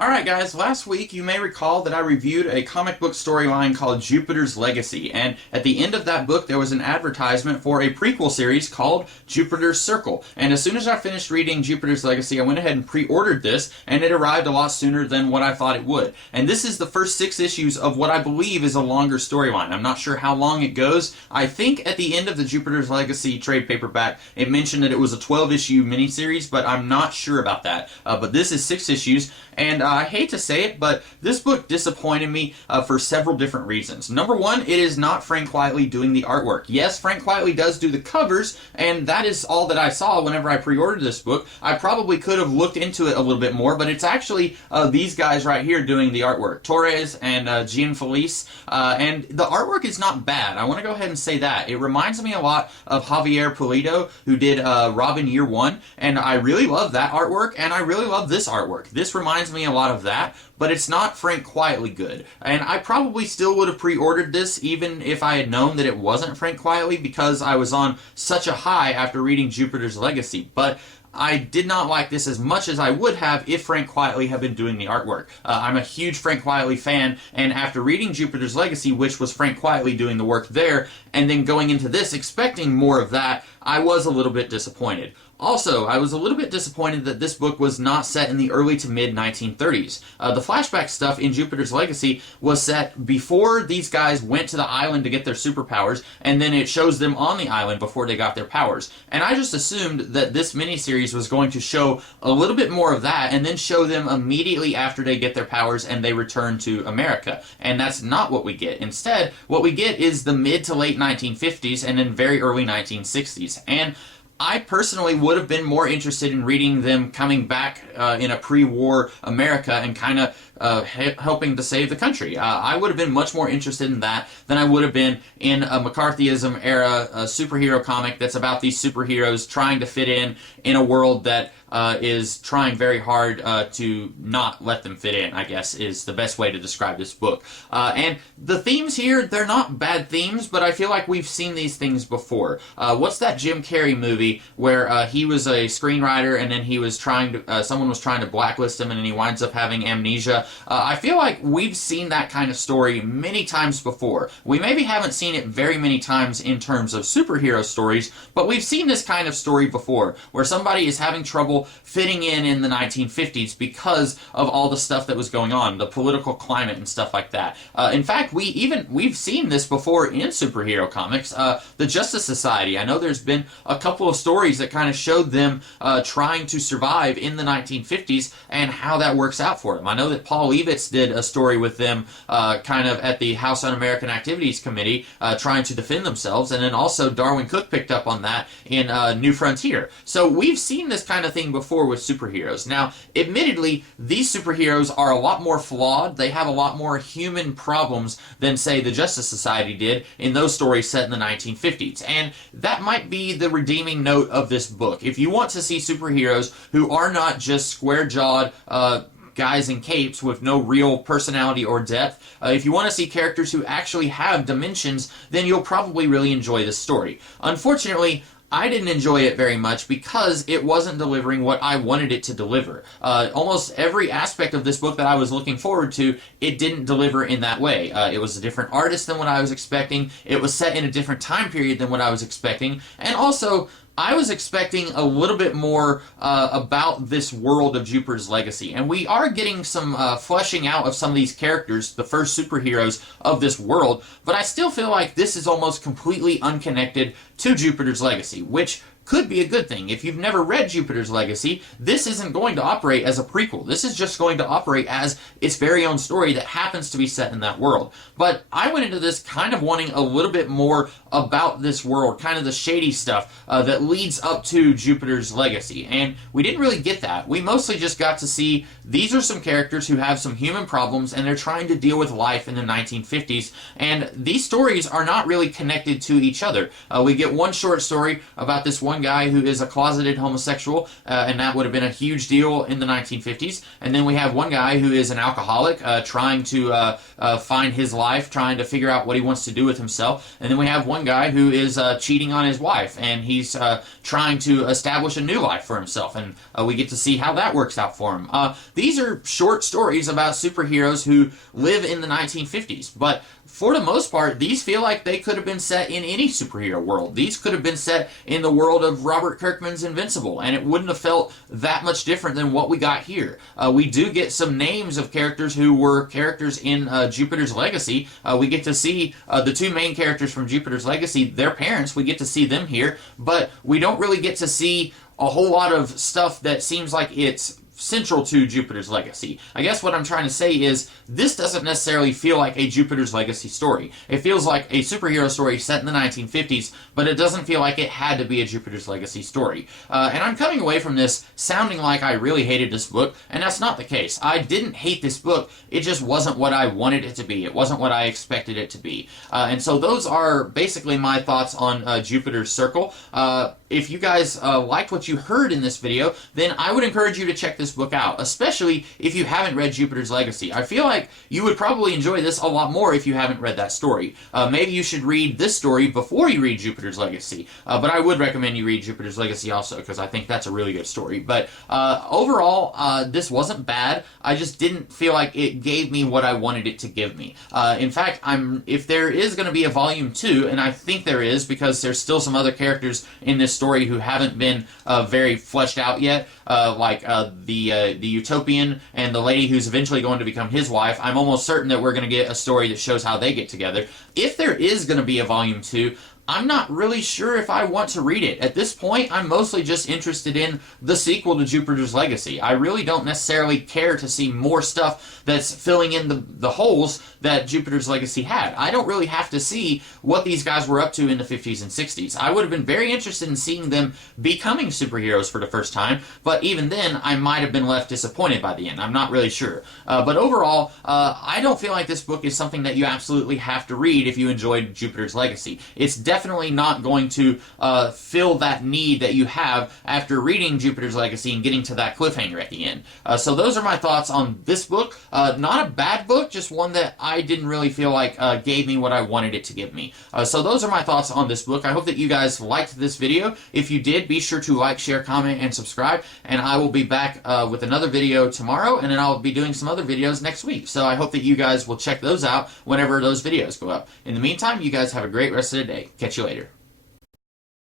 Alright guys, last week you may recall that I reviewed a comic book storyline called Jupiter's Legacy, and at the end of that book there was an advertisement for a prequel series called Jupiter's Circle. And as soon as I finished reading Jupiter's Legacy, I went ahead and pre-ordered this, and it arrived a lot sooner than what I thought it would. And this is the first 6 issues of what I believe is a longer storyline. I'm not sure how long it goes. I think at the end of the Jupiter's Legacy trade paperback, it mentioned that it was a 12-issue miniseries, but I'm not sure about that. But this is 6 issues, and I hate to say it, but this book disappointed me for several different reasons. Number one, it is not Frank Quitely doing the artwork. Yes, Frank Quitely does do the covers, and that is all that I saw whenever I pre-ordered this book. I probably could have looked into it a little bit more, but it's actually these guys right here doing the artwork. Torres and Gian Felice, and the artwork is not bad. I want to go ahead and say that. It reminds me a lot of Javier Pulido, who did Robin Year One, and I really love that artwork, and I really love this artwork. This reminds me a lot of that, but it's not Frank Quitely good. And I probably still would have pre-ordered this even if I had known that it wasn't Frank Quitely, because I was on such a high after reading Jupiter's Legacy. But I did not like this as much as I would have if Frank Quitely had been doing the artwork. I'm a huge Frank Quitely fan, and after reading Jupiter's Legacy, which was Frank Quitely doing the work there, and then going into this expecting more of that, I was a little bit disappointed. Also, I was a little bit disappointed that this book was not set in the early to mid 1930s. The flashback stuff in Jupiter's Legacy was set before these guys went to the island to get their superpowers, and then it shows them on the island before they got their powers. And I just assumed that this miniseries was going to show a little bit more of that, and then show them immediately after they get their powers and they return to America. And that's not what we get. Instead, what we get is the mid to late 1950s and then very early 1960s. And I personally would have been more interested in reading them coming back in a pre-war America and kind of helping to save the country. I would have been much more interested in that than I would have been in a McCarthyism era superhero comic that's about these superheroes trying to fit in a world that is trying very hard to not let them fit in, I guess, is the best way to describe this book. And the themes here, they're not bad themes, but I feel like we've seen these things before. What's that Jim Carrey movie where he was a screenwriter and then he was trying to, someone was trying to blacklist him and then he winds up having amnesia? I feel like we've seen that kind of story many times before. We maybe haven't seen it very many times in terms of superhero stories, but we've seen this kind of story before, where somebody is having trouble fitting in the 1950s because of all the stuff that was going on, the political climate and stuff like that. In fact, we've seen this before in superhero comics. The Justice Society, I know there's been a couple of stories that kind of showed them trying to survive in the 1950s and how that works out for them. I know that Paul Levitz did a story with them kind of at the House Un-American Activities Committee trying to defend themselves, and then also Darwin Cook picked up on that in New Frontier. So we've seen this kind of thing before with superheroes. Now, admittedly, these superheroes are a lot more flawed. They have a lot more human problems than, say, the Justice Society did in those stories set in the 1950s. And that might be the redeeming note of this book. If you want to see superheroes who are not just square-jawed guys in capes with no real personality or depth, if you want to see characters who actually have dimensions, then you'll probably really enjoy this story. Unfortunately, I didn't enjoy it very much because it wasn't delivering what I wanted it to deliver. Almost every aspect of this book that I was looking forward to, it didn't deliver in that way. It was a different artist than what I was expecting. It was set in a different time period than what I was expecting. And also, I was expecting a little bit more about this world of Jupiter's Legacy, and we are getting some fleshing out of some of these characters, the first superheroes of this world, but I still feel like this is almost completely unconnected to Jupiter's Legacy, which could be a good thing. If you've never read Jupiter's Legacy, this isn't going to operate as a prequel. This is just going to operate as its very own story that happens to be set in that world. But I went into this kind of wanting a little bit more about this world, kind of the shady stuff that leads up to Jupiter's Legacy. And we didn't really get that. We mostly just got to see these are some characters who have some human problems and they're trying to deal with life in the 1950s. And these stories are not really connected to each other. We get one short story about this one one guy who is a closeted homosexual, and that would have been a huge deal in the 1950s. And then we have one guy who is an alcoholic, trying to find his life, trying to figure out what he wants to do with himself. And then we have one guy who is cheating on his wife, and he's trying to establish a new life for himself. And we get to see how that works out for him. These are short stories about superheroes who live in the 1950s, but for the most part, these feel like they could have been set in any superhero world. These could have been set in the world of Robert Kirkman's Invincible, and it wouldn't have felt that much different than what we got here. We do get some names of characters who were characters in Jupiter's Legacy. We get to see the two main characters from Jupiter's Legacy, their parents. We get to see them here, but we don't really get to see a whole lot of stuff that seems like it's central to Jupiter's Legacy. I guess what I'm trying to say is this doesn't necessarily feel like a Jupiter's Legacy story. It feels like a superhero story set in the 1950s, but it doesn't feel like it had to be a Jupiter's Legacy story. And I'm coming away from this sounding like I really hated this book, and that's not the case. I didn't hate this book, it just wasn't what I wanted it to be. It wasn't what I expected it to be. And so those are basically my thoughts on Jupiter's Circle. If you guys liked what you heard in this video, then I would encourage you to check this book out, especially if you haven't read Jupiter's Legacy. I feel like you would probably enjoy this a lot more if you haven't read that story. Maybe you should read this story before you read Jupiter's Legacy, but I would recommend you read Jupiter's Legacy also, because I think that's a really good story. But overall, this wasn't bad. I just didn't feel like it gave me what I wanted it to give me. In fact, if there is going to be a volume 2, and I think there is, because there's still some other characters in this story who haven't been very fleshed out yet, like the Utopian and the lady who's eventually going to become his wife. I'm almost certain that we're going to get a story that shows how they get together. If there is going to be a volume 2, I'm not really sure if I want to read it. At this point, I'm mostly just interested in the sequel to Jupiter's Legacy. I really don't necessarily care to see more stuff that's filling in the holes that Jupiter's Legacy had. I don't really have to see what these guys were up to in the 50s and 60s. I would have been very interested in seeing them becoming superheroes for the first time, but even then, I might have been left disappointed by the end. I'm not really sure. But overall, I don't feel like this book is something that you absolutely have to read if you enjoyed Jupiter's Legacy. It's definitely not going to fill that need that you have after reading Jupiter's Legacy and getting to that cliffhanger at the end. So those are my thoughts on this book. Not a bad book, just one that I didn't really feel like gave me what I wanted it to give me. So those are my thoughts on this book. I hope that you guys liked this video. If you did, be sure to like, share, comment, and subscribe. And I will be back with another video tomorrow, and then I'll be doing some other videos next week. So I hope that you guys will check those out whenever those videos go up. In the meantime, you guys have a great rest of the day. Catch you later.